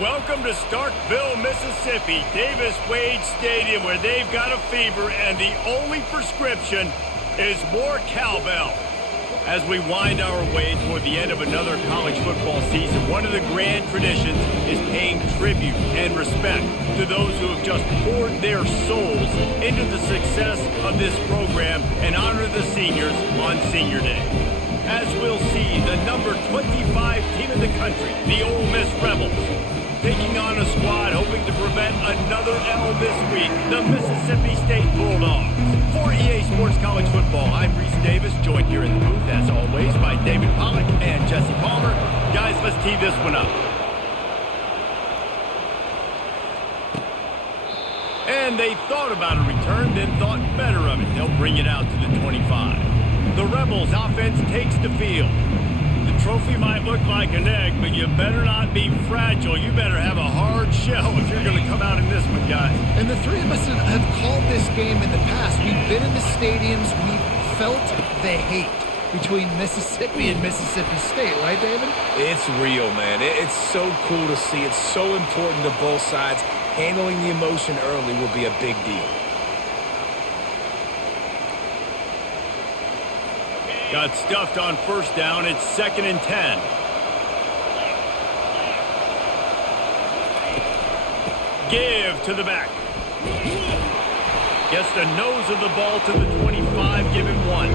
Welcome to Starkville, Mississippi, Davis Wade Stadium, where they've got a fever, and the only prescription is more cowbell. As we wind our way toward the end of another college football season, one of the grand traditions is paying tribute and respect to those who have just poured their souls into the success of this program and honor the seniors on Senior Day. As we'll see, the number 25 team in the country, the Ole Miss Rebels, taking on a squad hoping to prevent another L this week, the Mississippi State Bulldogs. For EA Sports College Football, I'm Reese Davis, joined here in the booth, as always, by David Pollack and Jesse Palmer. Guys, let's tee this one up. And they thought about a return, then thought better of it. They'll bring it out to the 25. The Rebels offense takes the field. The trophy might look like an egg, but you better not be fragile. You better have a hard shell if you're going to come out in this one, guys. And the three of us have called this game in the past. We've been in the stadiums. We've felt the hate between Mississippi and Mississippi State, right, David? It's real, man. It's so cool to see. It's so important to both sides. Handling the emotion early will be a big deal. Got stuffed on first down. It's 2nd and 10. Give to the back. Gets the nose of the ball to the 25. Give him one.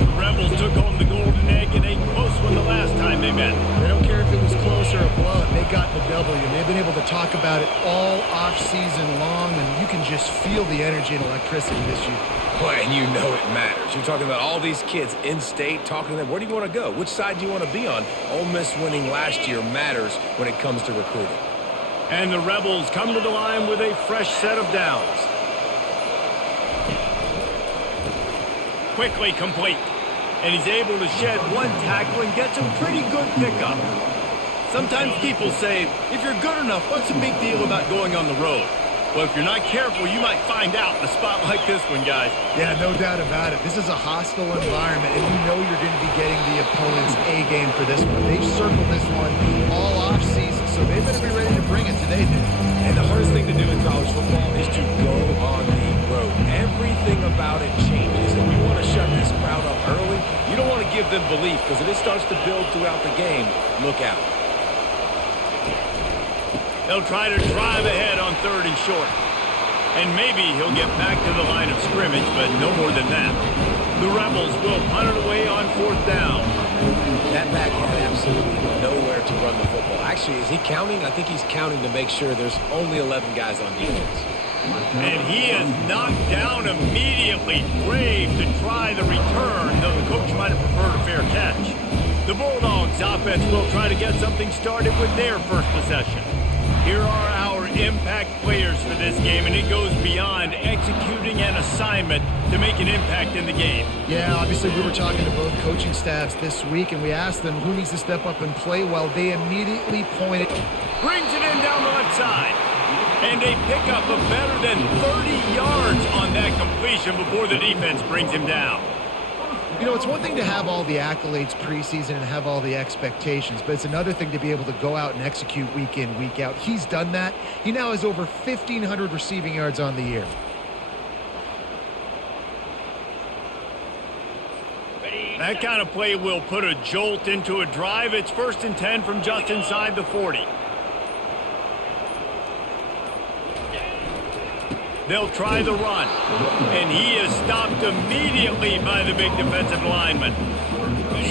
The Rebels took home the golden egg in a close one the last time they met. They don't care if it was close or a blowout. They got the W. They've been able to talk about it all off-season long, and you can just feel the energy and electricity this year. Boy, and you know it matters. You're talking about all these kids in state, talking to them. Where do you want to go? Which side do you want to be on? Ole Miss winning last year matters when it comes to recruiting. And the Rebels come to the line with a fresh set of downs. Quickly complete. And he's able to shed one tackle and gets a pretty good pickup. Sometimes people say, if you're good enough, what's the big deal about going on the road? Well, if you're not careful, you might find out in a spot like this one, guys. Yeah, no doubt about it. This is a hostile environment, and you know you're going to be getting the opponent's A game for this one. They've circled this one all off-season, so they better be ready to bring it today, dude. And the hardest thing to do in college football is to go on the road. Everything about it changes, and you want to shut this crowd up early. You don't want to give them belief, because if it starts to build throughout the game, look out. They'll try to drive ahead on 3rd and short. And maybe he'll get back to the line of scrimmage, but no more than that. The Rebels will punt it away on 4th down. That back had absolutely nowhere to run the football. Actually, is he counting? I think he's counting to make sure there's only 11 guys on defense. And he is knocked down immediately. Brave to try the return, though the coach might have preferred a fair catch. The Bulldogs offense will try to get something started with their first possession. Here are our impact players for this game, and it goes beyond executing an assignment to make an impact in the game. Yeah, obviously we were talking to both coaching staffs this week, and we asked them who needs to step up and play well. They immediately pointed. Brings it in down the left side. And they pick up a better than 30 yards on that completion before the defense brings him down. You know, it's one thing to have all the accolades preseason and have all the expectations, but it's another thing to be able to go out and execute week in, week out. He's done that. He now has over 1,500 receiving yards on the year. That kind of play will put a jolt into a drive. It's 1st and 10 from just inside the 40. They'll try the run, and he is stopped immediately by the big defensive lineman.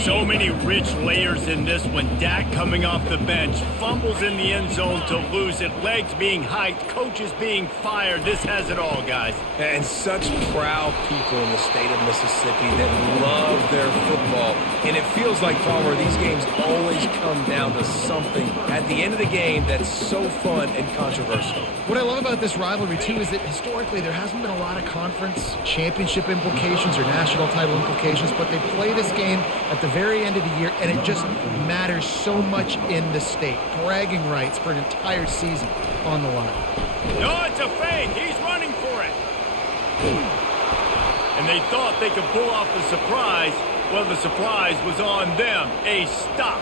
So many rich layers in this one. Dak coming off the bench, fumbles in the end zone to lose it, legs being hiked, coaches being fired. This has it all, guys. And such proud people in the state of Mississippi that love their football. And it feels like, Palmer, these games always come down to something at the end of the game that's so fun and controversial. What I love about this rivalry, too, is that historically there hasn't been a lot of conference championship implications or national title implications, but they play this game at the very end of the year, and it just matters so much in the state. Bragging rights for an entire season on the line. No, it's a fake. He's running for it. And they thought they could pull off the surprise. Well, the surprise was on them. A stop.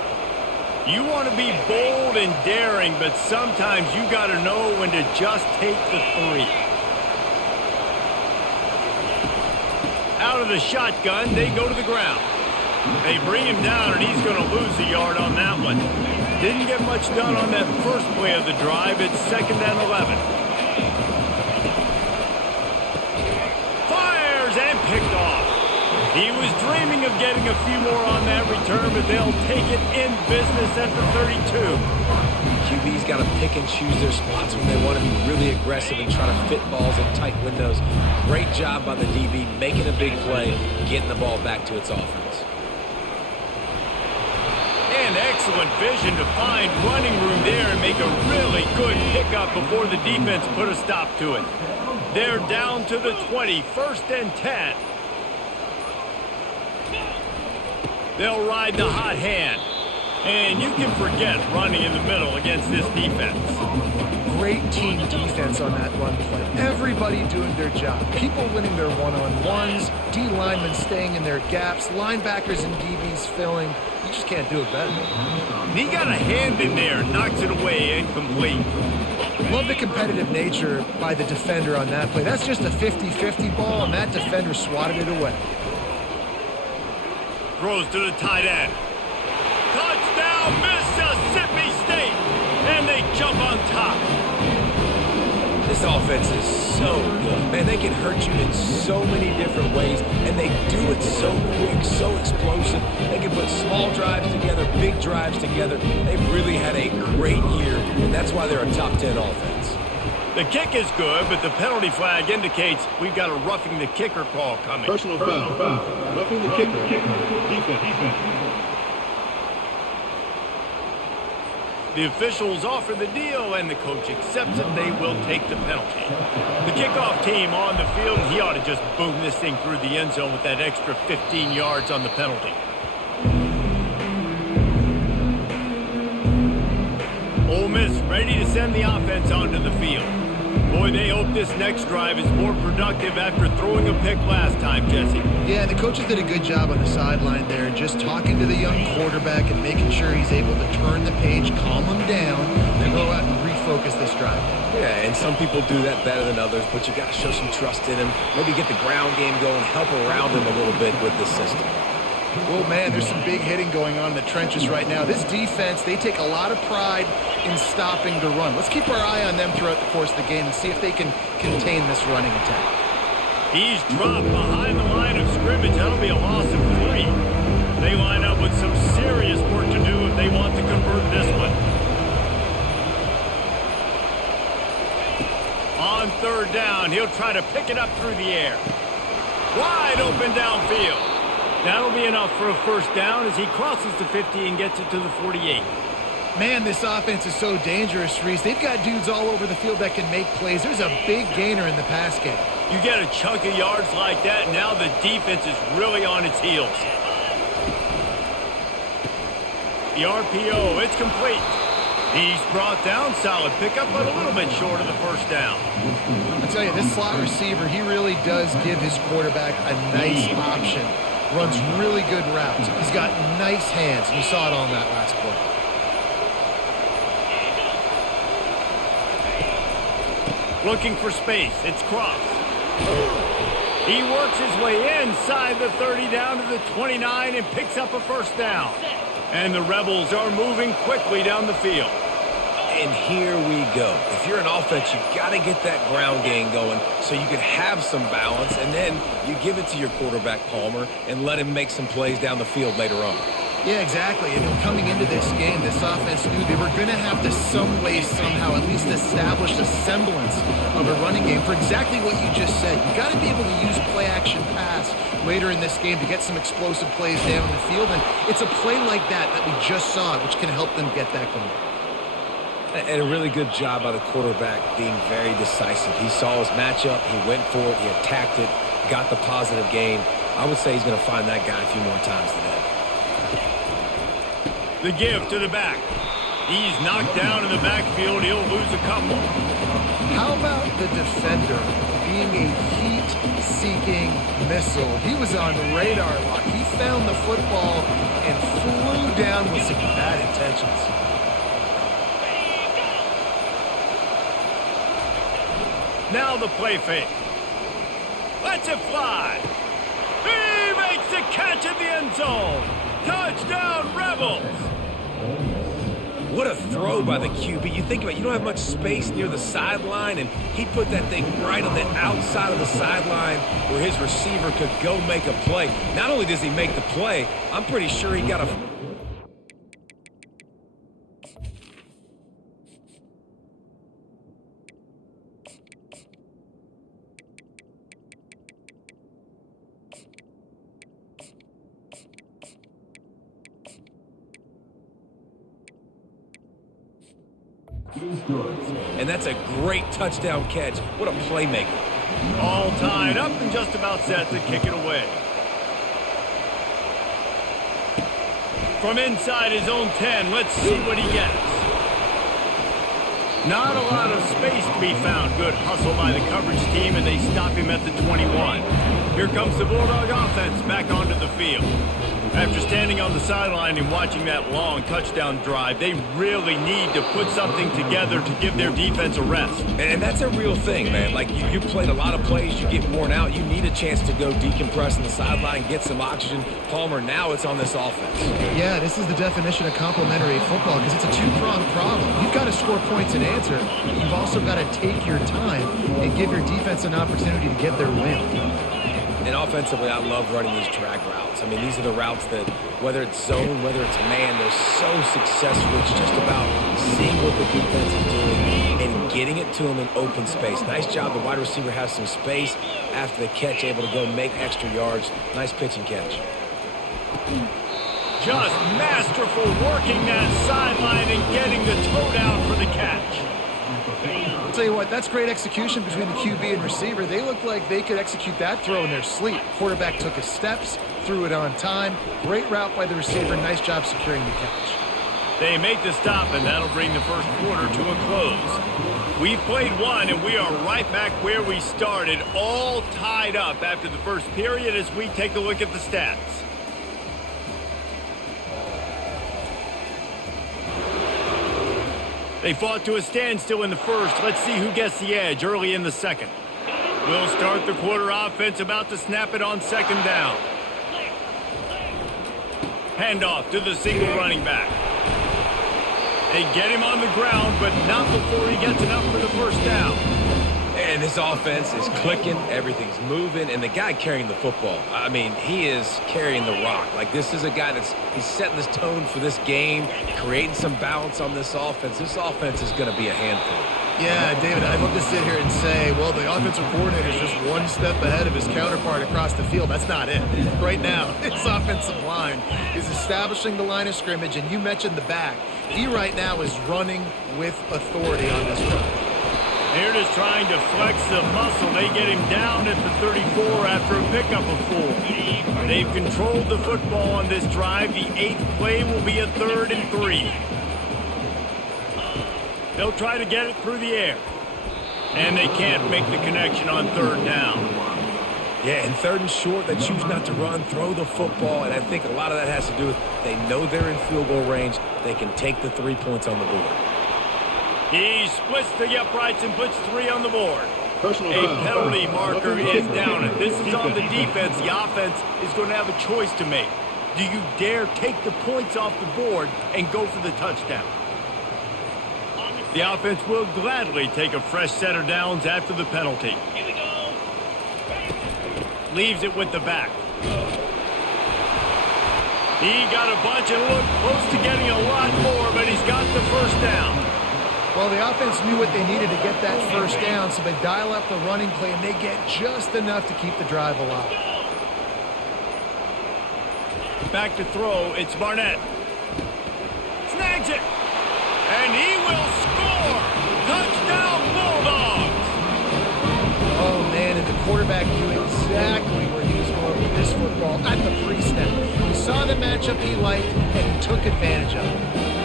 You want to be bold and daring, but sometimes you got to know when to just take the 3. Out of the shotgun, they go to the ground. They bring him down, and he's going to lose a yard on that one. Didn't get much done on that first play of the drive. It's 2nd and 11. Fires and picked off. He was dreaming of getting a few more on that return, but they'll take it in business at the 32. QB's got to pick and choose their spots when they want to be really aggressive and try to fit balls in tight windows. Great job by the DB making a big play, getting the ball back to its offense. And excellent vision to find running room there and make a really good pickup before the defense put a stop to it. They're down to the 20, 1st and 10. They'll ride the hot hand. And you can forget running in the middle against this defense. Great team defense on that run play. Everybody doing their job. People winning their one-on-ones, D linemen staying in their gaps, linebackers and DBs filling. You just can't do it better. He got a hand in there, knocks it away, incomplete. Love the competitive nature by the defender on that play. That's just a 50-50 ball, and that defender swatted it away. Throws to the tight end. Touchdown, Mississippi State! And they jump on top. This offense is so good. Man, they can hurt you in so many different ways, and they do it so quick, so explosive. They can put small drives together, big drives together. They've really had a great year, and that's why they're a top 10 offense. The kick is good, but the penalty flag indicates we've got a roughing the kicker call coming. Personal foul. Roughing the kicker. Defense. The officials offer the deal, and the coach accepts it. They will take the penalty. The kickoff team on the field, he ought to just boom this thing through the end zone with that extra 15 yards on the penalty. Ole Miss ready to send the offense onto the field. Boy, they hope this next drive is more productive after throwing a pick last time, Jesse. Yeah, the coaches did a good job on the sideline there and just talking to the young quarterback and making sure he's able to turn the page, calm him down, and go out and refocus this drive. Yeah, and some people do that better than others, but you got to show some trust in him. Maybe get the ground game going, help around him a little bit with this system. Oh, man, there's some big hitting going on in the trenches right now. This defense, they take a lot of pride in stopping the run. Let's keep our eye on them throughout the course of the game and see if they can contain this running attack. He's dropped behind the line of scrimmage. That'll be a loss of 3. They line up with some serious work to do if they want to convert this one. On 3rd down, he'll try to pick it up through the air. Wide open downfield. That'll be enough for a 1st down as he crosses the 50 and gets it to the 48. Man, this offense is so dangerous, Reese. They've got dudes all over the field that can make plays. There's a big gainer in the pass game. You get a chunk of yards like that, and now the defense is really on its heels. The RPO, it's complete. He's brought down, solid pickup, but a little bit short of the 1st down. I tell you, this slot receiver, he really does give his quarterback a nice option. Runs really good routes. He's got nice hands. You saw it on that last play. Looking for space. It's Cross. He works his way inside the 30 down to the 29 and picks up a 1st down. And the Rebels are moving quickly down the field. And here we go. If you're an offense, you got to get that ground game going so you can have some balance, and then you give it to your quarterback, Palmer, and let him make some plays down the field later on. Yeah, exactly. And coming into this game, this offense knew they were going to have to some way, somehow, at least establish a semblance of a running game for exactly what you just said. You got to be able to use play-action pass later in this game to get some explosive plays down the field, and it's a play like that we just saw, which can help them get that going. And a really good job by the quarterback being very decisive. He saw his matchup, he went for it, he attacked it, got the positive gain. I would say he's going to find that guy a few more times today. The give to the back. He's knocked down in the backfield. He'll lose a couple. How about the defender being a heat-seeking missile? He was on radar lock. He found the football and flew down with some bad intentions. Now the play fake. Lets it fly. He makes the catch in the end zone. Touchdown, Rebels. What a throw by the QB. You think about it, you don't have much space near the sideline, and he put that thing right on the outside of the sideline where his receiver could go make a play. Not only does he make the play, I'm pretty sure he got a... And that's a great touchdown catch. What a playmaker. All tied up and just about set to kick it away. From inside his own 10, let's see what he gets. Not a lot of space to be found. Good hustle by the coverage team, and they stop him at the 21. Here comes the Bulldog offense back onto the field. After standing on the sideline and watching that long touchdown drive, they really need to put something together to give their defense a rest. And that's a real thing, man. Like, you played a lot of plays, you get worn out, you need a chance to go decompress on the sideline, get some oxygen. Palmer, now it's on this offense. Yeah, this is the definition of complementary football because it's a two-pronged problem. You've got to score points and answer, but you've also got to take your time and give your defense an opportunity to get their win. And offensively, I love running these drag routes. I mean, these are the routes that, whether it's zone, whether it's man, they're so successful. It's just about seeing what the defense is doing and getting it to them in open space. Nice job. The wide receiver has some space after the catch, able to go make extra yards. Nice pitch and catch. Just masterful working that sideline and getting the toe down for the catch. I'll tell you what, that's great execution between the QB and receiver. They look like they could execute that throw in their sleep. Quarterback took his steps, threw it on time. Great route by the receiver. Nice job securing the catch. They make the stop, and that'll bring the first quarter to a close. We've played one, and we are right back where we started, all tied up after the first period as we take a look at the stats. They fought to a standstill in the first. Let's see who gets the edge early in the second. We'll start the quarter offense about to snap it on second down. Handoff to the single running back. They get him on the ground, but not before he gets enough for the first down. And this offense is clicking, everything's moving, and the guy carrying the football, I mean, he is carrying the rock. Like, this is a guy he's setting this tone for this game, creating some balance on this offense. This offense is going to be a handful. Yeah, David, I'd love to sit here and say, well, the offensive coordinator is just one step ahead of his counterpart across the field. That's not it. Right now, his offensive line is establishing the line of scrimmage, and you mentioned the back. He right now is running with authority on this run. They're just trying to flex the muscle. They get him down at the 34 after a pickup of 4. They've controlled the football on this drive. The 8th play will be a 3rd and 3. They'll try to get it through the air. And they can't make the connection on 3rd down. Yeah, and 3rd and short, they choose not to run, throw the football, and I think a lot of that has to do with they know they're in field goal range. They can take the 3 points on the board. He splits the uprights and puts 3 on the board. Personal A foul. penalty marker is down. If this is on the Defense. defense, the offense is going to have a choice to make. Do you dare take the points off the board and go for the touchdown? The offense will gladly take a fresh set of downs after the penalty. Leaves it with the back. He got a bunch and looked close to getting a lot more, but he's got the first down. Well, the offense knew what they needed to get that first down, so they dial up the running play, and they get just enough to keep the drive alive. Back to throw, it's Barnett. Snags it, and he will score! Touchdown, Bulldogs! Oh, man, and the quarterback knew exactly where he was going with this football at the pre-snap. He saw the matchup he liked, and he took advantage of it.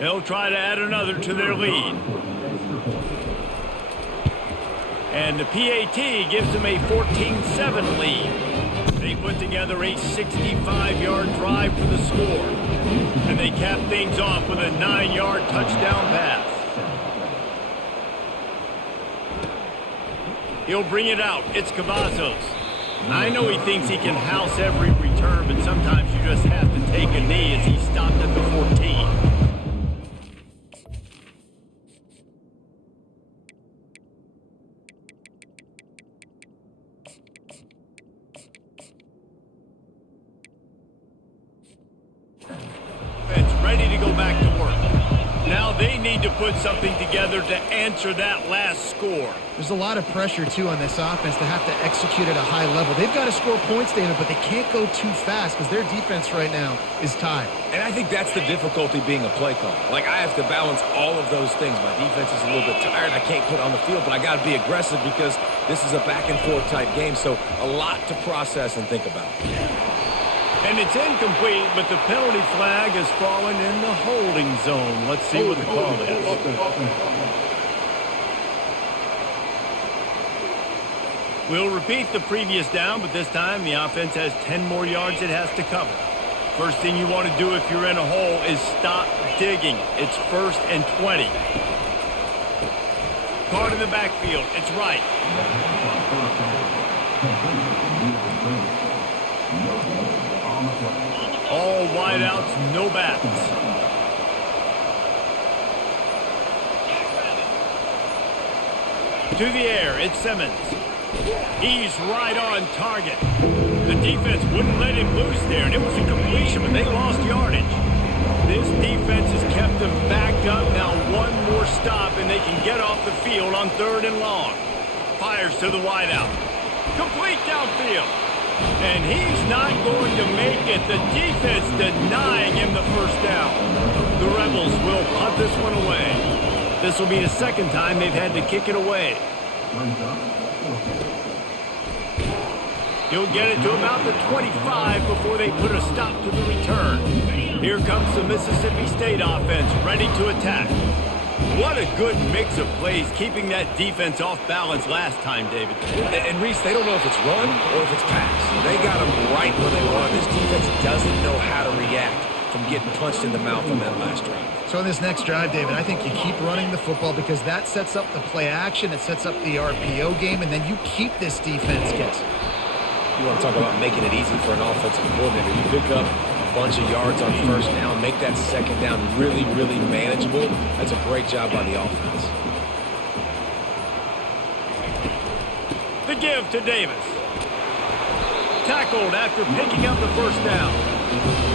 They'll try to add another to their lead. And the PAT gives them a 14-7 lead. They put together a 65-yard drive for the score. And they cap things off with a 9-yard touchdown pass. He'll bring it out. It's Cavazos. I know he thinks he can house every return, but sometimes you just have to take a knee as he stopped at the 14. It's ready to go back to work. Now they need to put something together to answer that last score. There's a lot of pressure, too, on this offense to have to execute at a high level. They've got to score points, David, but they can't go too fast because their defense right now is tied. And I think that's the difficulty being a play caller. Like, I have to balance all of those things. My defense is a little bit tired. I can't put on the field, but I got to be aggressive because this is a back-and-forth type game, so a lot to process and think about. And it's incomplete, but the penalty flag has fallen in the holding zone. Let's see what the call is. We'll repeat the previous down, but this time the offense has 10 more yards it has to cover. First thing you want to do if you're in a hole is stop digging. It's 1st and 20. Card in the backfield. It's right. All wideouts, no backs. To the air, it's Simmons. He's right on target. The defense wouldn't let him loose there, and it was a completion, but they lost yardage. This defense has kept them backed up. Now one more stop, and they can get off the field on 3rd and long. Fires to the wideout. Complete downfield. And he's not going to make it. The defense denying him the first down. The Rebels will punt this one away. This will be the second time they've had to kick it away. He'll get it to about the 25 before they put a stop to the return. Here comes the Mississippi State offense, ready to attack. What a good mix of plays, keeping that defense off balance last time, David. And Reese, they don't know if it's run or if it's pass. They got them right where they want. This defense doesn't know how to react from getting punched in the mouth on that last drive. So in this next drive, David, I think you keep running the football because that sets up the play action, it sets up the RPO game, and then you keep this defense guessing. You want to talk about making it easy for an offensive coordinator. You pick up a bunch of yards on 1st down, make that 2nd down really, really manageable. That's a great job by the offense. The give to Davis. Tackled after picking up the 1st down.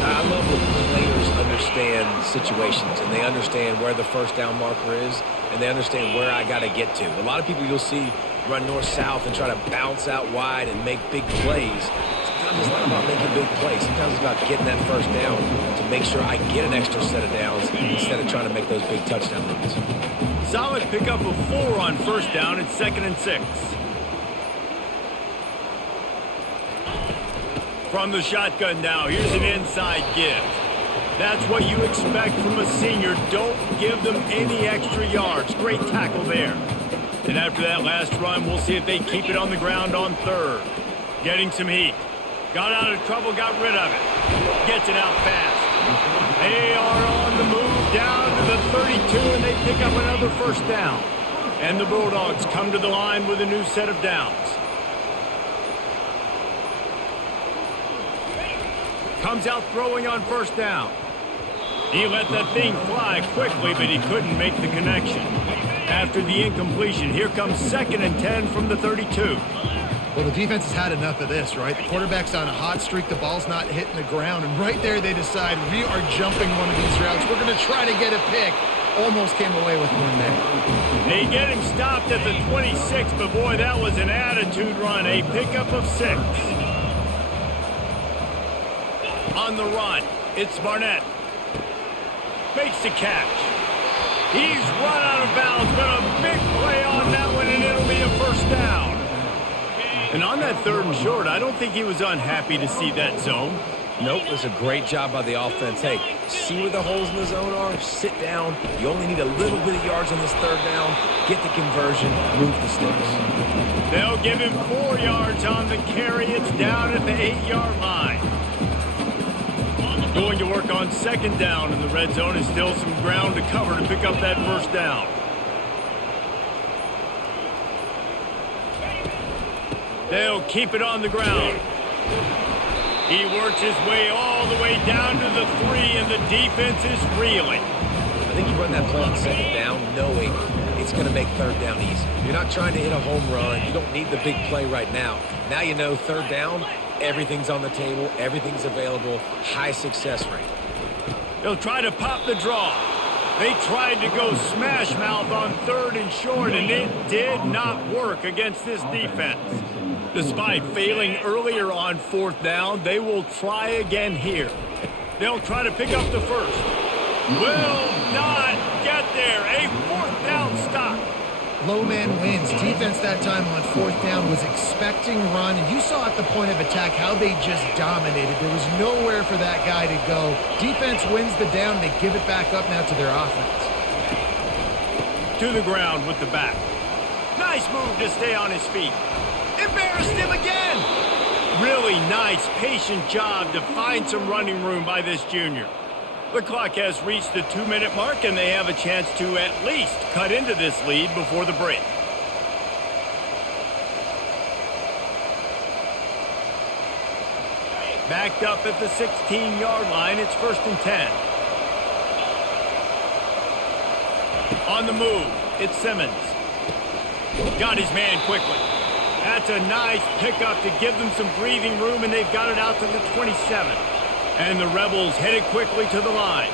I love when players understand situations and they understand where the 1st down marker is and they understand where I got to get to. A lot of people you'll see run north-south and try to bounce out wide and make big plays. Sometimes it's not about making big plays. Sometimes it's about getting that 1st down to make sure I get an extra set of downs instead of trying to make those big touchdown runs. Solid pickup of 4 on 1st down. It's 2nd and 6. From the shotgun now, here's an inside give. That's what you expect from a senior. Don't give them any extra yards. Great tackle there. And after that last run, we'll see if they keep it on the ground on 3rd. Getting some heat. Got out of trouble, got rid of it. Gets it out fast. They are on the move down to the 32, and they pick up another 1st down. And the Bulldogs come to the line with a new set of downs. Comes out throwing on 1st down. He let that thing fly quickly, but he couldn't make the connection. After the incompletion, here comes 2nd and 10 from the 32. Well, the defense has had enough of this, right? The quarterback's on a hot streak. The ball's not hitting the ground. And right there, they decide, we are jumping one of these routes. We're going to try to get a pick. Almost came away with one there. They get him stopped at the 26, but boy, that was an attitude run. A pickup of 6. On the run, it's Barnett. Makes the catch. He's run out of bounds, but a big play on that one, and it'll be a 1st down. And on that 3rd and short, I don't think he was unhappy to see that zone. Nope, it's a great job by the offense. Hey, see where the holes in the zone are? Sit down. You only need a little bit of yards on this third down. Get the conversion. Move the sticks. They'll give him 4 yards on the carry. It's down at the 8-yard line. Going to work on second down in the red zone. Is still some ground to cover to pick up that first down. They'll keep it on the ground. He works his way all the way down to the 3, and the defense is reeling. I think you run that play on second down knowing it's going to make third down easy. You're not trying to hit a home run. You don't need the big play right now. Now you know third down, everything's on the table, everything's available, high success rate. They'll try to pop the draw. They tried to go smash mouth on 3rd and short, and it did not work against this defense. Despite failing earlier on 4th down, they will try again here. They'll try to pick up the first. Will not get there. A 4th down stop. Low man wins. Defense that time on 4th down was expecting run, and you saw at the point of attack how they just dominated. There was nowhere for that guy to go. Defense wins the down. They give it back up now to their offense. To the ground with the back. Nice move to stay on his feet. Embarrassed him again. Really nice, patient job to find some running room by this junior. The clock has reached the 2-minute mark, and they have a chance to at least cut into this lead before the break. Backed up at the 16-yard line, it's 1st and 10. On the move, it's Simmons. Got his man quickly. That's a nice pickup to give them some breathing room, and they've got it out to the 27. And the Rebels headed quickly to the line.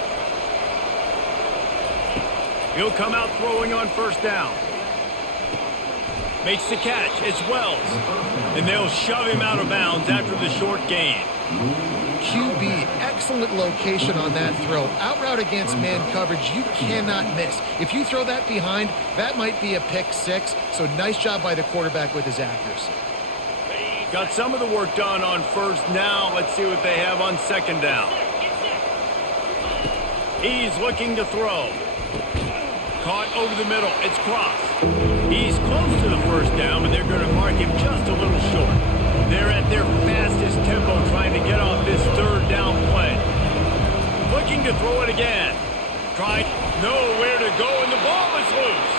He'll come out throwing on 1st down. Makes the catch. It's Wells. And they'll shove him out of bounds after the short gain. QB, excellent location on that throw. Out route against man coverage, you cannot miss. If you throw that behind, that might be a pick 6. So nice job by the quarterback with his accuracy. Got some of the work done on 1st. Now let's see what they have on 2nd down. He's looking to throw. Caught over the middle. It's Cross. He's close to the 1st down, but they're going to mark him just a little short. They're at their fastest tempo trying to get off this 3rd down play. Looking to throw it again. Trying nowhere to go, and the ball is loose.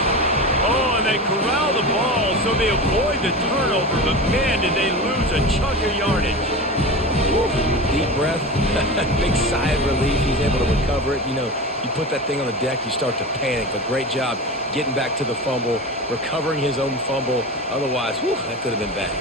Oh, and they corral the ball so they avoid the turnover, but man, did they lose a chunk of yardage. Woo. Deep breath, big sigh of relief. He's able to recover it. You know, you put that thing on the deck, you start to panic, but great job getting back to the fumble, recovering his own fumble. Otherwise, whew, that could have been bad.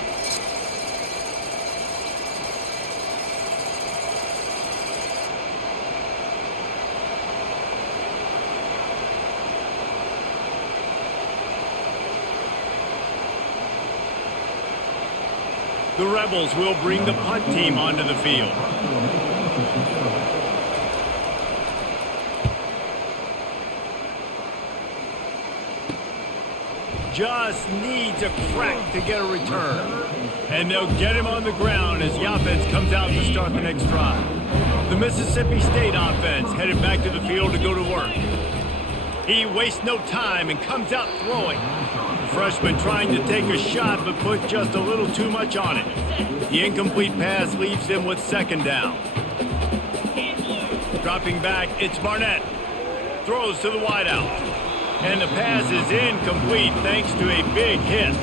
The Rebels will bring the punt team onto the field. Just needs a crack to get a return. And they'll get him on the ground as the offense comes out to start the next drive. The Mississippi State offense headed back to the field to go to work. He wastes no time and comes out throwing. The freshman trying to take a shot but put just a little too much on it. The incomplete pass leaves them with 2nd down. Dropping back, it's Barnett. Throws to the wideout. And the pass is incomplete thanks to a big hit.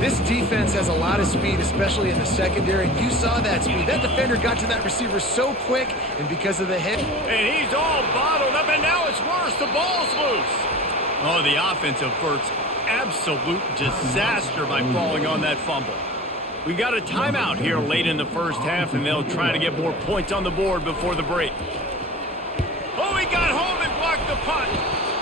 This defense has a lot of speed, especially in the secondary. You saw that speed. That defender got to that receiver so quick, and because of the hit. And he's all bottled up, and now it's worse. The ball's loose. Oh, the offense averts absolute disaster by falling on that fumble. We got a timeout here late in the 1st half, and they'll try to get more points on the board before the break. Oh, he got home and blocked the punt.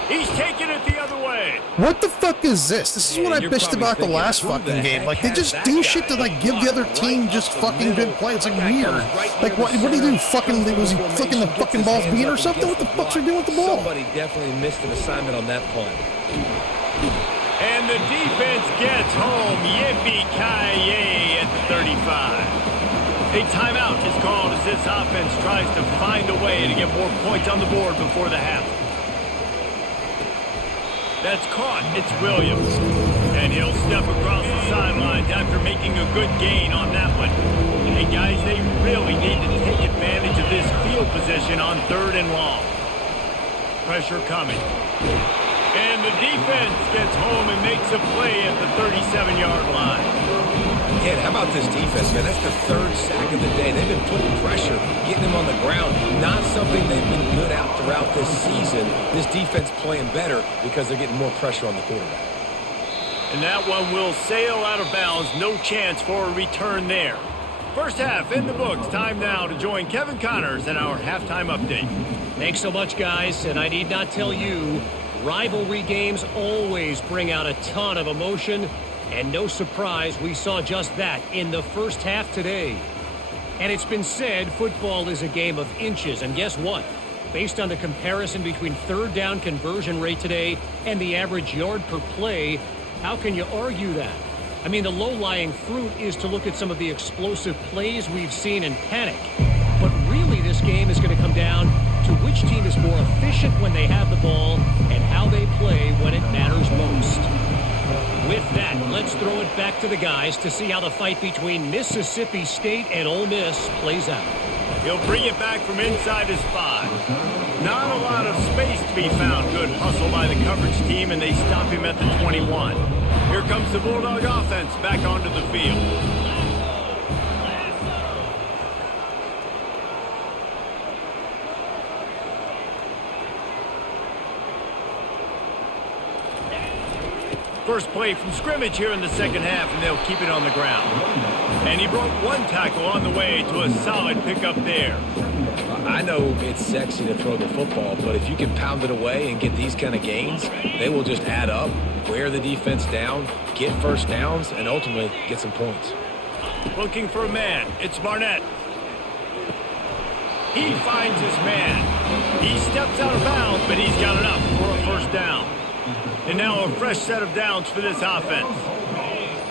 He's taking it the other way. What the fuck is this? This is what I bitched about the last fucking game. Like, they just do shit to, like, give the other team just fucking good play. It's, like, weird. Like, what do you do? Fucking, was he flicking the fucking balls being or something? What the fuck's he doing with the ball? Somebody definitely missed an assignment on that punt. And the defense gets home. Yippee-ki-yay at the 35. A timeout is called as this offense tries to find a way to get more points on the board before the half. That's caught. It's Williams. And he'll step across the sidelines after making a good gain on that one. And guys, they really need to take advantage of this field position on 3rd and long. Pressure coming. And the defense gets home and makes a play at the 37-yard line. Yeah, how about this defense, man? That's the 3rd sack of the day. They've been putting pressure, getting him on the ground. Not something they've been good at throughout this season. This defense playing better because they're getting more pressure on the quarterback. And that one will sail out of bounds. No chance for a return there. First half in the books. Time now to join Kevin Connors in our halftime update. Thanks so much, guys. And I need not tell you, rivalry games always bring out a ton of emotion. And no surprise, we saw just that in the first half today. And it's been said football is a game of inches. And guess what? Based on the comparison between 3rd down conversion rate today and the average yard per play, how can you argue that? I mean, the low-lying fruit is to look at some of the explosive plays we've seen and panic. But really, this game is going to come down to which team is more efficient when they have the ball and how they play when it matters most. With that, let's throw it back to the guys to see how the fight between Mississippi State and Ole Miss plays out. He'll bring it back from inside his 5. Not a lot of space to be found. Good hustle by the coverage team, and they stop him at the 21. Here comes the Bulldog offense back onto the field. First play from scrimmage here in the second half, and they'll keep it on the ground. And he broke 1 tackle on the way to a solid pickup there. I know it's sexy to throw the football, but if you can pound it away and get these kind of gains, they will just add up, wear the defense down, get first downs, and ultimately get some points. Looking for a man. It's Barnett. He finds his man. He steps out of bounds, but he's got enough for a first down. And now a fresh set of downs for this offense.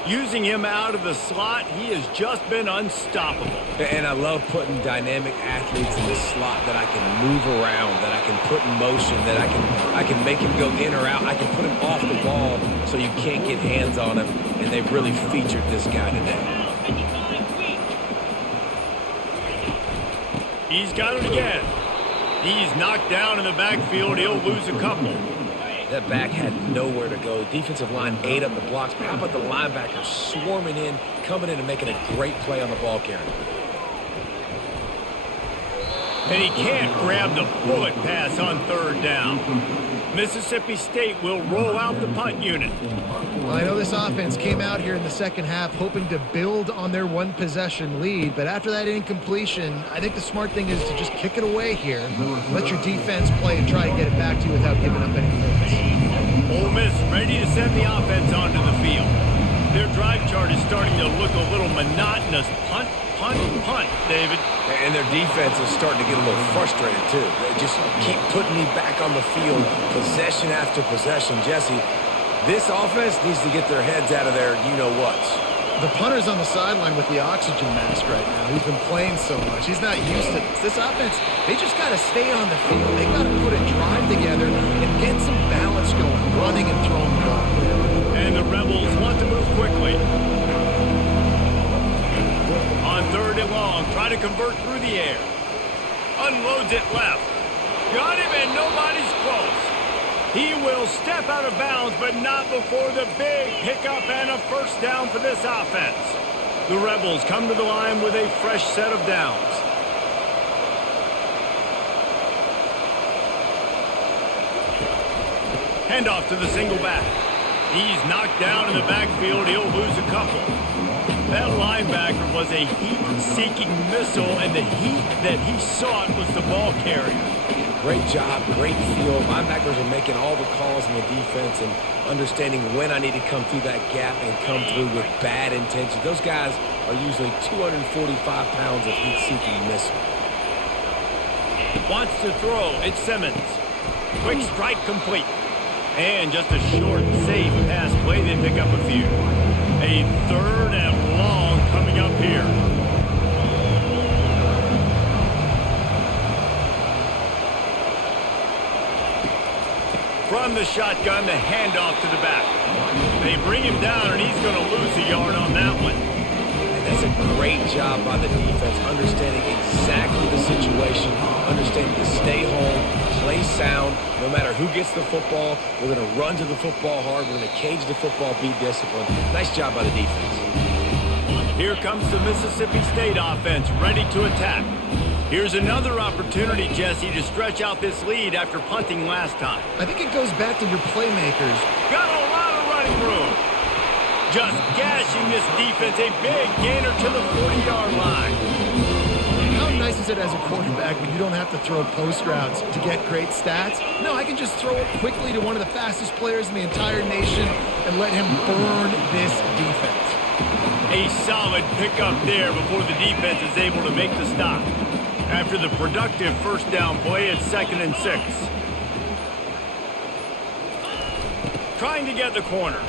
Using him out of the slot, he has just been unstoppable. And I love putting dynamic athletes in the slot that I can move around, that I can put in motion, that I can make him go in or out. I can put him off the ball so you can't get hands on him. And they've really featured this guy today. He's got it again. He's knocked down in the backfield. He'll lose a couple. That back had nowhere to go. Defensive line ate up the blocks. How about the linebackers swarming in, coming in and making a great play on the ball carrier? And he can't grab the bullet pass on 3rd down. Mississippi State will roll out the punt unit. Well, I know this offense came out here in the second half hoping to build on their 1-possession lead, but after that incompletion, I think the smart thing is to just kick it away here. Let your defense play and try to get it back to you without giving up any points. Ole Miss ready to send the offense onto the field. Their drive chart is starting to look a little monotonous. Punt, punt, punt, David. And their defense is starting to get a little frustrated, too. They just keep putting me back on the field, possession after possession. Jesse, this offense needs to get their heads out of their you-know-whats. The punter's on the sideline with the oxygen mask right now. He's been playing so much. He's not used to this. This offense, they just got to stay on the field. They got to put a drive together and get some balance going, running and throwing the ball. And the Rebels want to move quickly. On 3rd and long, try to convert through the air. Unloads it left. Got him and nobody's close. He will step out of bounds, but not before the big pickup and a first down for this offense. The Rebels come to the line with a fresh set of downs. Handoff to the single back. He's knocked down in the backfield. He'll lose a couple. That linebacker was a heat-seeking missile, and the heat that he sought was the ball carrier. Great job, great feel. Linebackers are making all the calls in the defense and understanding when I need to come through that gap and come through with bad intention. Those guys are usually 245 pounds of heat-seeking missile. Wants to throw. It's Simmons. Quick strike complete. And just a short, safe pass play. They pick up a few. A 3rd and long coming up here. From the shotgun, the handoff to the back. They bring him down, and he's going to lose a yard on that one. And that's a great job by the defense, understanding exactly the situation, understanding to stay home, play sound. No matter who gets the football, we're going to run to the football hard. We're going to cage the football, be disciplined. Nice job by the defense. Here comes the Mississippi State offense, ready to attack. Here's another opportunity, Jesse, to stretch out this lead after punting last time. I think it goes back to your playmakers. Got a lot of running room. Just gashing this defense, a big gainer to the 40-yard line. How nice is it as a quarterback when you don't have to throw post routes to get great stats? No, I can just throw it quickly to one of the fastest players in the entire nation and let him burn this defense. A solid pickup there before the defense is able to make the stop. After the productive first down play, it's 2nd and 6. Trying to get the corner.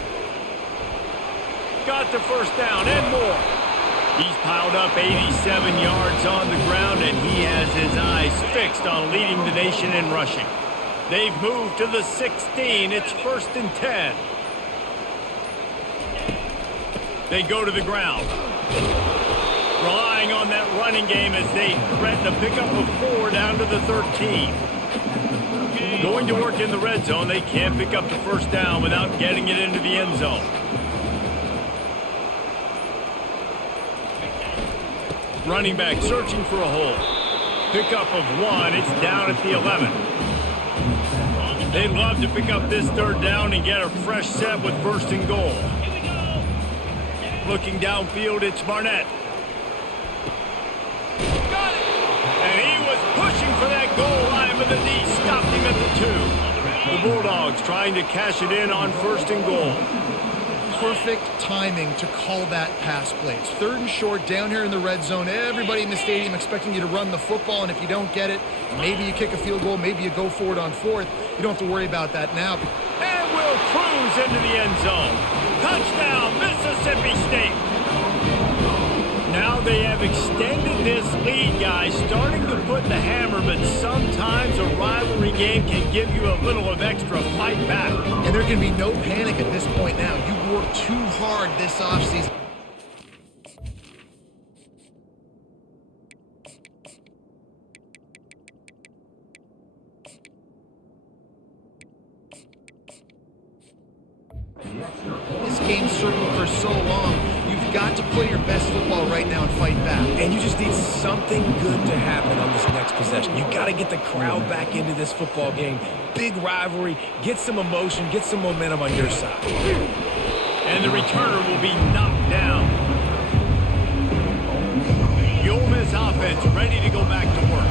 Got the first down and more. He's piled up 87 yards on the ground, and he has his eyes fixed on leading the nation in rushing. They've moved to the 16. It's 1st and 10. They go to the ground. Relying on that running game as they threaten a pickup of 4 down to the 13. Going to work in the red zone. They can't pick up the first down without getting it into the end zone. Running back searching for a hole. Pickup of 1. It's down at the 11. They'd love to pick up this 3rd down and get a fresh set with 1st and goal. Looking downfield, it's Barnett. Got it! And he was pushing for that goal line, but the D stopped him at the 2. The Bulldogs trying to cash it in on 1st and goal. Perfect timing to call that pass play. It's 3rd and short down here in the red zone. Everybody in the stadium expecting you to run the football, and if you don't get it, maybe you kick a field goal, maybe you go for it on 4th. You don't have to worry about that now. And will cruise into the end zone. Touchdown, Mississippi State. Now they have extended this lead, guys, starting to put the hammer, but sometimes a rivalry game can give you a little of extra fight back. And there can be no panic at this point now. You worked too hard this offseason. This game circled for so long. You've got to play your best football right now and fight back. And you just need something good to happen on this next possession. You got to get the crowd back into this football game. Big rivalry. Get some emotion. Get some momentum on your side. And the returner will be knocked down. The Ole Miss offense ready to go back to work.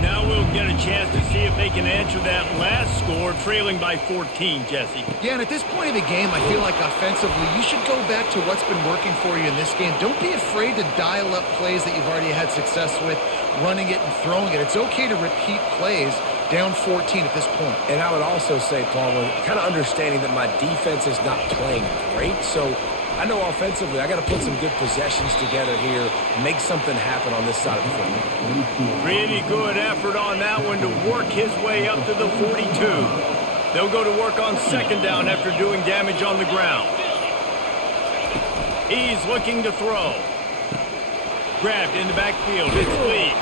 Now we'll get a chance to see if they can answer that last score, trailing by 14, Jesse. Yeah, and at this point of the game, I feel like offensively, you should go back to what's been working for you in this game. Don't be afraid to dial up plays that you've already had success with, running it and throwing it. It's okay to repeat plays down 14 at this point. And I would also say, Palmer, kind of understanding that my defense is not playing great, so I know offensively I got to put some good possessions together here, make something happen on this side of the football. Really good effort on that one to work his way up to the 42. They'll go to work on 2nd down after doing damage on the ground. He's looking to throw. Grabbed in the backfield. It's Lee.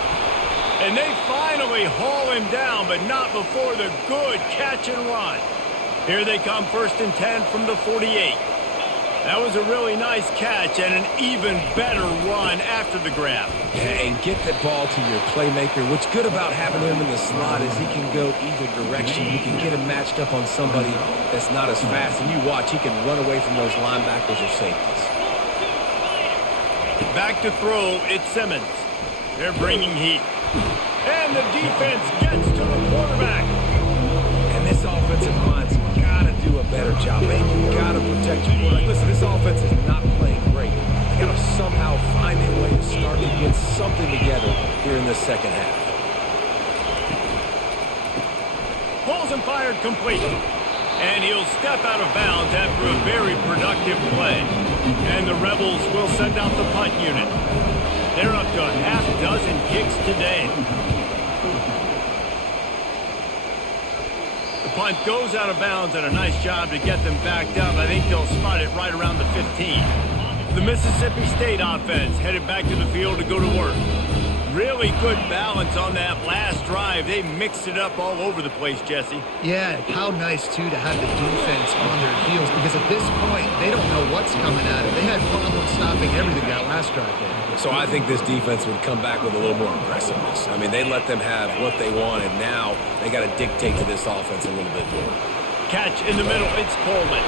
And they finally haul him down, but not before the good catch and run. Here they come, 1st and 10 from the 48. That was a really nice catch and an even better run after the grab. Yeah, and get the ball to your playmaker. What's good about having him in the slot is he can go either direction. You can get him matched up on somebody that's not as fast. And you watch, he can run away from those linebackers or safeties. Back to throw, it's Simmons. They're bringing heat. And the defense gets to the quarterback. And this offensive line's got to do a better job. Man, you got to protect your quarterback. Listen, this offense is not playing great. They got to somehow find a way to start to get something together here in the second half. Pulls and fired complete. And he'll step out of bounds after a very productive play. And the Rebels will send out the punt unit. They're up to a half dozen kicks today. The punt goes out of bounds, and a nice job to get them backed up. I think they'll spot it right around the 15. The Mississippi State offense headed back to the field to go to work. Really good balance on that last drive. They mixed it up all over the place, Jesse. Yeah, how nice, too, to have the defense on their heels, because at this point, they don't know what's coming at them. They had problems stopping everything that last drive there. So I think this defense would come back with a little more aggressiveness. I mean, they let them have what they wanted. Now they got to dictate to this offense a little bit more. Catch in the middle. It's Coleman.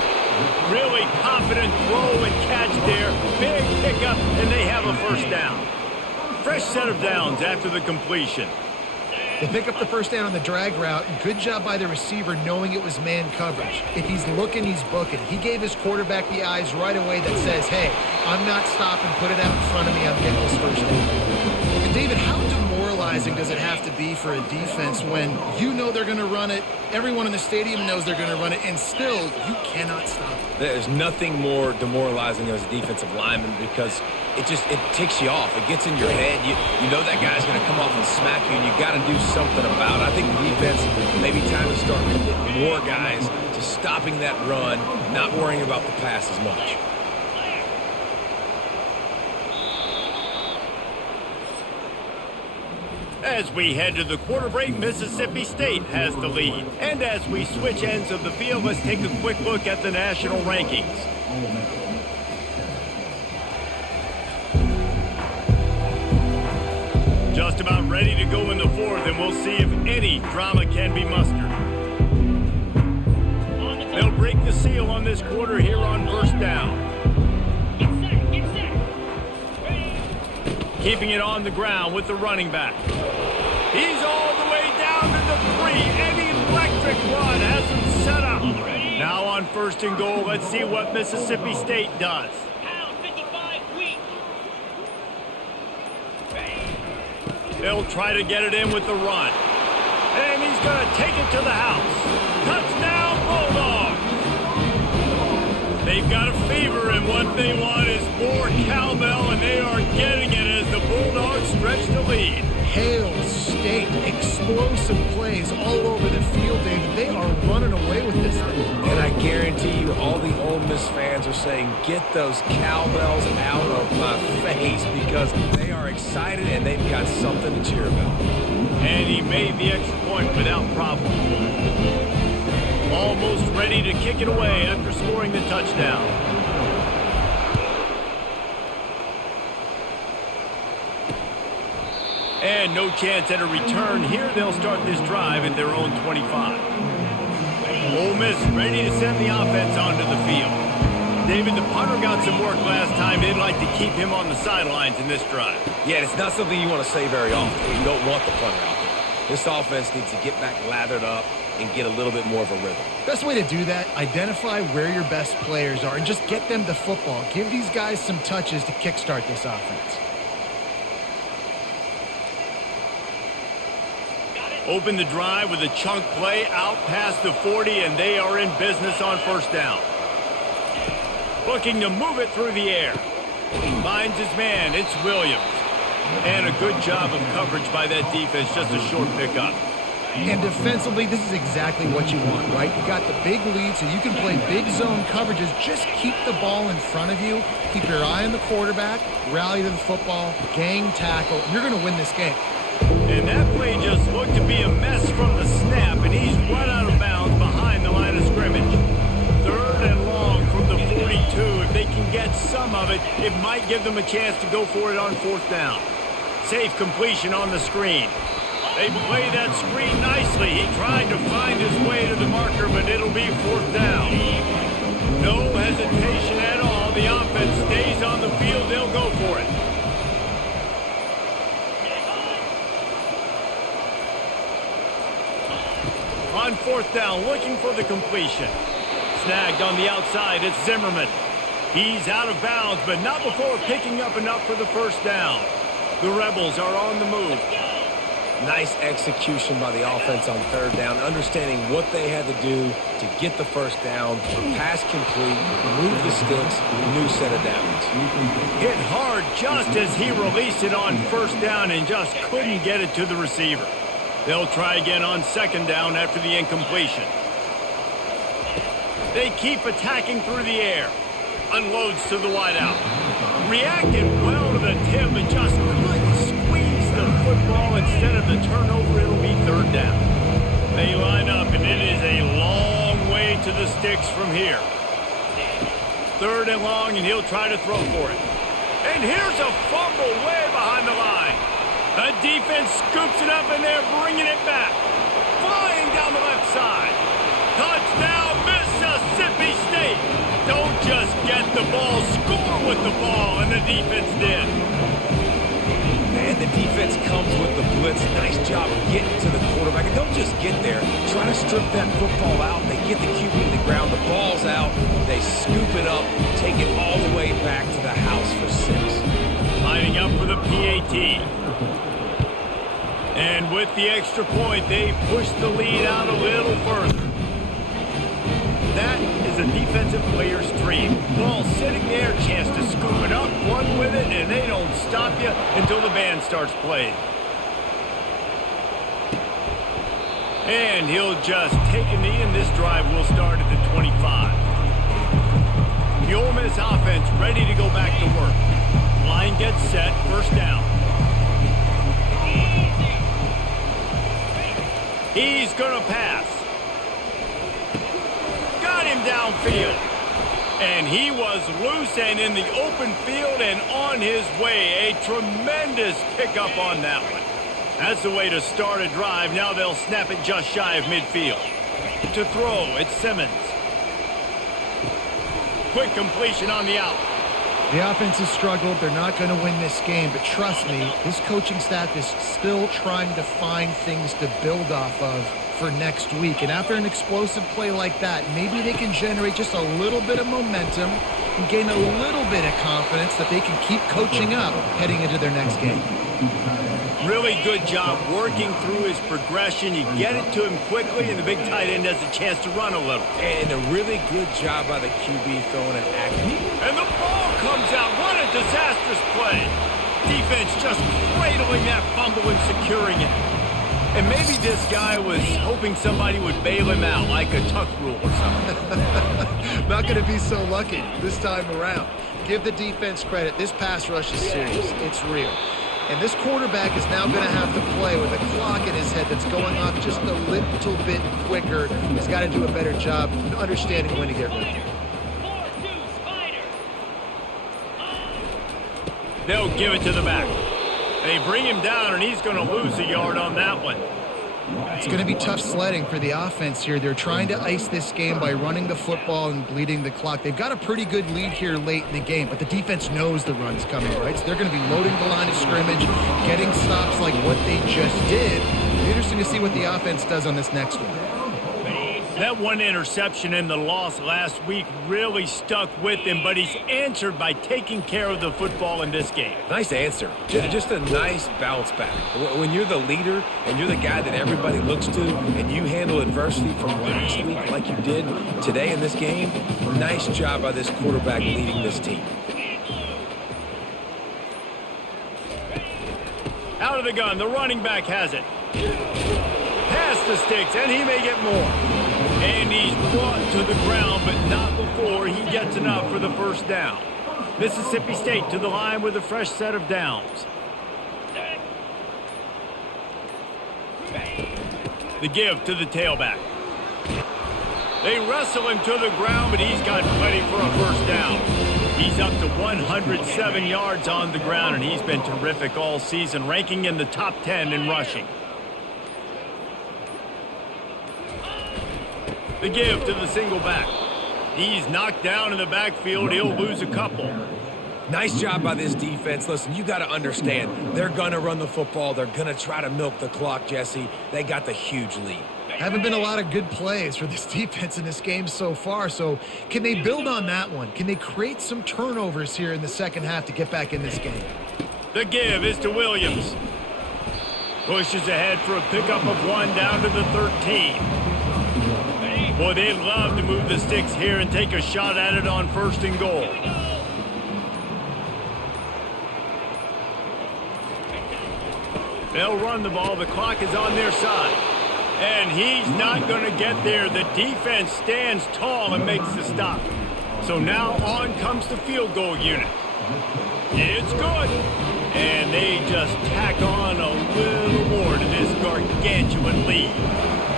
Really confident throw and catch there. Big pickup, and they have a first down. Fresh set of downs after the completion. They pick up the first down on the drag route. Good job by the receiver knowing it was man coverage. If he's looking, he's booking. He gave his quarterback the eyes right away that says, hey, I'm not stopping. Put it out in front of me. I'm getting this first down. And David, how demoralizing does it have to be for a defense when you know they're going to run it, everyone in the stadium knows they're going to run it, and still you cannot stop it? There's nothing more demoralizing as a defensive lineman because it ticks you off. It gets in your head. You know that guy's going to come off and smack you, and you got to do something about it. I think the defense maybe time to start committing more guys to stopping that run, not worrying about the pass as much. As we head to the quarter break, Mississippi State has the lead. And as we switch ends of the field, let's take a quick look at the national rankings. Just about ready to go in the fourth, and we'll see if any drama can be mustered. They'll break the seal on this quarter here on first down. Keeping it on the ground with the running back. He's all the way down to the 3. An electric run has him set up. Now on first and goal, let's see what Mississippi State does. They'll try to get it in with the run. And he's going to take it to the house. Touchdown, Bulldogs! They've got a fever, and what they want is more cowbell, and they are getting it as the Bulldogs stretch the lead. Hail State, explosive plays all over the field, David. They are running away with this thing. And I guarantee you all the Ole Miss fans are saying, get those cowbells out of my face, because they are excited and they've got something to cheer about. And he made the extra point without problem. Almost ready to kick it away after scoring the touchdown. And no chance at a return. Here they'll start this drive at their own 25. Ole Miss ready to send the offense onto the field. David, the punter got some work last time. They'd like to keep him on the sidelines in this drive. Yeah, it's not something you want to say very often. You don't want the punter out there. This offense needs to get back lathered up and get a little bit more of a rhythm. Best way to do that, identify where your best players are and just get them the football. Give these guys some touches to kickstart this offense. Open the drive with a chunk play out past the 40, and they are in business on first down. Looking to move it through the air. Finds his man. It's Williams. And a good job of coverage by that defense. Just a short pickup. And defensively, this is exactly what you want, right? You got the big lead, so you can play big zone coverages. Just keep the ball in front of you. Keep your eye on the quarterback. Rally to the football. Gang tackle. You're going to win this game. And that play just looked to be a mess from the snap, and he's run out of bounds behind the line of scrimmage. Third and long from the 42. If they can get some of it, it might give them a chance to go for it on fourth down. Safe completion on the screen. They play that screen nicely. He tried to find his way to the marker, but it'll be fourth down. No hesitation at all. The offense stays on the field. They'll go for it. On fourth down, looking for the completion. Snagged on the outside, it's Zimmerman. He's out of bounds, but not before picking up enough for the first down. The Rebels are on the move. Nice execution by the offense on third down, understanding what they had to do to get the first down, pass complete, move the sticks, new set of downs. Hit hard just as he released it on first down and just couldn't get it to the receiver. They'll try again on second down after the incompletion. They keep attacking through the air. Unloads to the wideout. Reacted well to the tip, but just couldn't squeeze the football. Instead of the turnover, it'll be third down. They line up, and it is a long way to the sticks from here. Third and long, and he'll try to throw for it. And here's a fumble way behind the line. The defense scoops it up, and they're bringing it back. Flying down the left side. Touchdown, Mississippi State. Don't just get the ball, score with the ball, and the defense did. And the defense comes with the blitz. Nice job getting to the quarterback. And don't just get there. Try to strip that football out. They get the QB to the ground. The ball's out. They scoop it up, take it all the way back to the house for 6. Lining up for the PAT. And with the extra point, they push the lead out a little further. That is a defensive player's dream. Ball sitting there, chance to scoop it up, run with it, and they don't stop you until the band starts playing. And he'll just take a knee, and this drive will start at the 25. The Ole Miss offense ready to go back to work. Line gets set, first down. He's going to pass. Got him downfield. And he was loose and in the open field and on his way. A tremendous pickup on that one. That's the way to start a drive. Now they'll snap it just shy of midfield. To throw, it's Simmons. Quick completion on the out. The offense has struggled. They're not going to win this game, but trust me, this coaching staff is still trying to find things to build off of for next week. And after an explosive play like that, maybe they can generate just a little bit of momentum and gain a little bit of confidence that they can keep coaching up heading into their next game. Really good job working through his progression. You get it to him quickly, and the big tight end has a chance to run a little. And a really good job by the QB throwing an accurate. And the ball comes out. What a disastrous play. Defense just cradling that fumble and securing it. And maybe this guy was hoping somebody would bail him out, like a tuck rule or something. Not going to be so lucky this time around. Give the defense credit. This pass rush is serious. It's real. And this quarterback is now going to have to play with a clock in his head that's going off just a little bit quicker. He's got to do a better job understanding when to get rid of it. They'll give it to the back. They bring him down, and he's going to lose a yard on that one. It's going to be tough sledding for the offense here. They're trying to ice this game by running the football and bleeding the clock. They've got a pretty good lead here late in the game, but the defense knows the run's coming, right? So they're going to be loading the line of scrimmage, getting stops like what they just did. It'll be interesting to see what the offense does on this next one. That one interception and the loss last week really stuck with him, but he's answered by taking care of the football in this game. Nice answer. Just a nice bounce back. When you're the leader and you're the guy that everybody looks to and you handle adversity from last week like you did today in this game, nice job by this quarterback leading this team. Out of the gun, the running back has it. Past the sticks, and he may get more. And he's brought to the ground, but not before he gets enough for the first down. Mississippi State to the line with a fresh set of downs. The give to the tailback. They wrestle him to the ground, but he's got plenty for a first down. He's up to 107 yards on the ground, and he's been terrific all season, ranking in the top 10 in rushing. The give to the single back. He's knocked down in the backfield. He'll lose a couple. Nice job by this defense. Listen, you got to understand, they're going to run the football. They're going to try to milk the clock, Jesse. They got the huge lead. Haven't been a lot of good plays for this defense in this game so far, so can they build on that one? Can they create some turnovers here in the second half to get back in this game? The give is to Williams. Pushes ahead for a pickup of one down to the 13. Boy, they'd love to move the sticks here and take a shot at it on first and goal. They'll run the ball. The clock is on their side. And he's not going to get there. The defense stands tall and makes the stop. So now on comes the field goal unit. It's good. And they just tack on a little more to this gargantuan lead.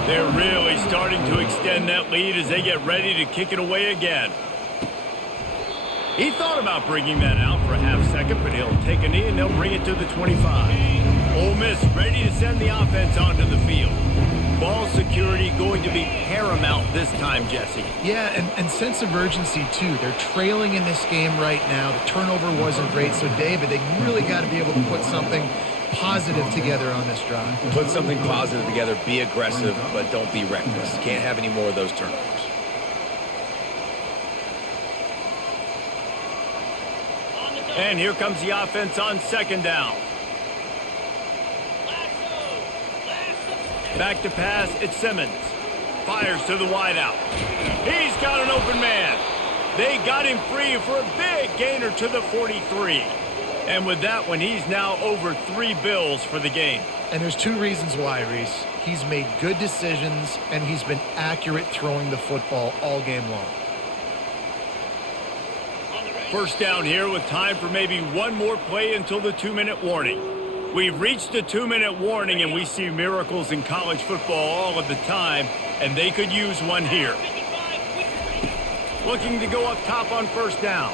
They're really starting to extend that lead as they get ready to kick it away again. He thought about bringing that out for a half second, but he'll take a knee and they'll bring it to the 25. Ole Miss ready to send the offense onto the field. Ball security going to be paramount this time, Jesse. Yeah, and sense of urgency, too. They're trailing in this game right now. The turnover wasn't great. So, David, they really got to be able to put something positive together on this drive. Put something positive together. Be aggressive, but don't be reckless. Can't have any more of those turnovers. And here comes the offense on second down. Back to pass, it's Simmons. Fires to the wideout. He's got an open man. They got him free for a big gainer to the 43. And with that one, he's now over 3 bills for the game. And there's 2 reasons why, Reese. He's made good decisions, and he's been accurate throwing the football all game long. First down here with time for maybe one more play until the 2-minute warning. We've reached the 2-minute warning, and we see miracles in college football all of the time, and they could use one here. Looking to go up top on first down.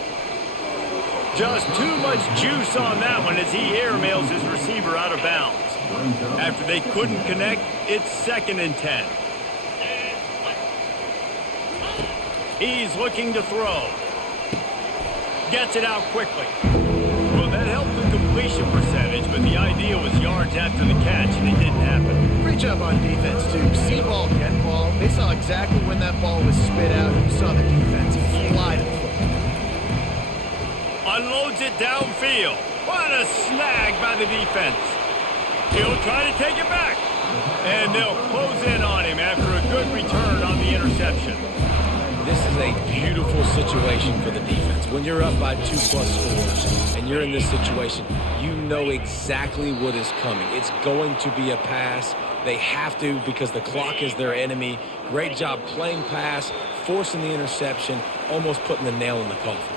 Just too much juice on that one as he airmails his receiver out of bounds. After they couldn't connect, it's 2nd and 10. He's looking to throw. Gets it out quickly. Well, that helped the completion percentage, but the idea was yards after the catch, and it didn't happen. Great job on defense, too. See ball, get ball. They saw exactly when that ball was spit out. You saw the defense fly to the football. Unloads it downfield. What a snag by the defense. He'll try to take it back. And they'll close in on him after a good return on the interception. This is a beautiful situation for the defense. When you're up by 2+ scores and you're in this situation, you know exactly what is coming. It's going to be a pass. They have to because the clock is their enemy. Great job playing pass, forcing the interception, almost putting the nail in the coffin.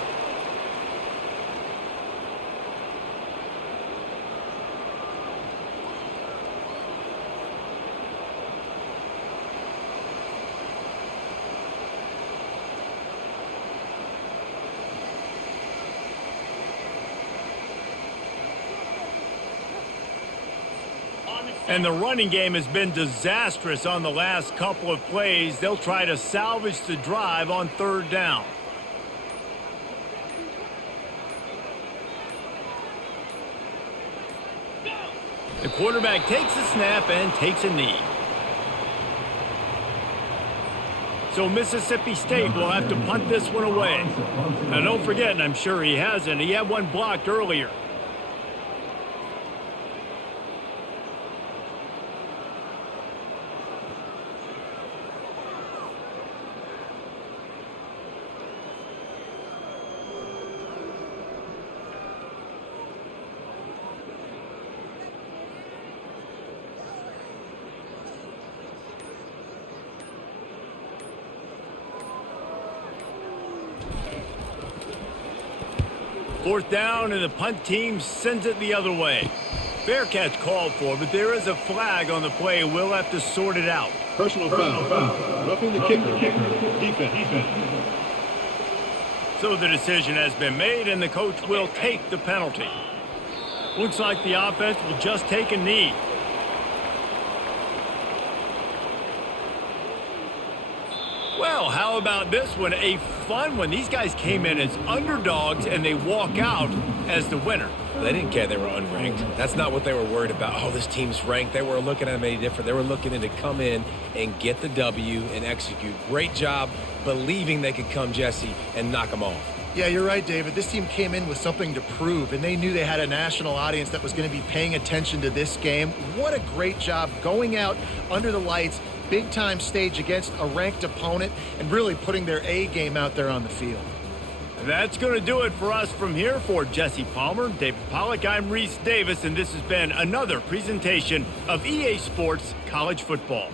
And the running game has been disastrous on the last couple of plays. They'll try to salvage the drive on 3rd down. The quarterback takes a snap and takes a knee. So Mississippi State will have to punt this one away. Now don't forget, and I'm sure he hasn't, he had one blocked earlier. Fourth down, and the punt team sends it the other way. Fair catch called for, but there is a flag on the play. We'll have to sort it out. Personal foul. Roughing the kicker. Defense. So the decision has been made, and the coach will take the penalty. Looks like the offense will just take a knee. Well, how about this one? A fun one. These guys came in as underdogs, and they walk out as the winner. They didn't care they were unranked. That's not what they were worried about. Oh, this team's ranked. They were looking at them any different. They were looking to come in and get the W and execute. Great job believing they could come, Jesse, and knock them off. Yeah, you're right, David. This team came in with something to prove, and they knew they had a national audience that was going to be paying attention to this game. What a great job going out under the lights, big-time stage against a ranked opponent, and really putting their A game out there on the field. That's going to do it for us from here. For Jesse Palmer, David Pollack, I'm Reese Davis, and this has been another presentation of EA Sports College Football.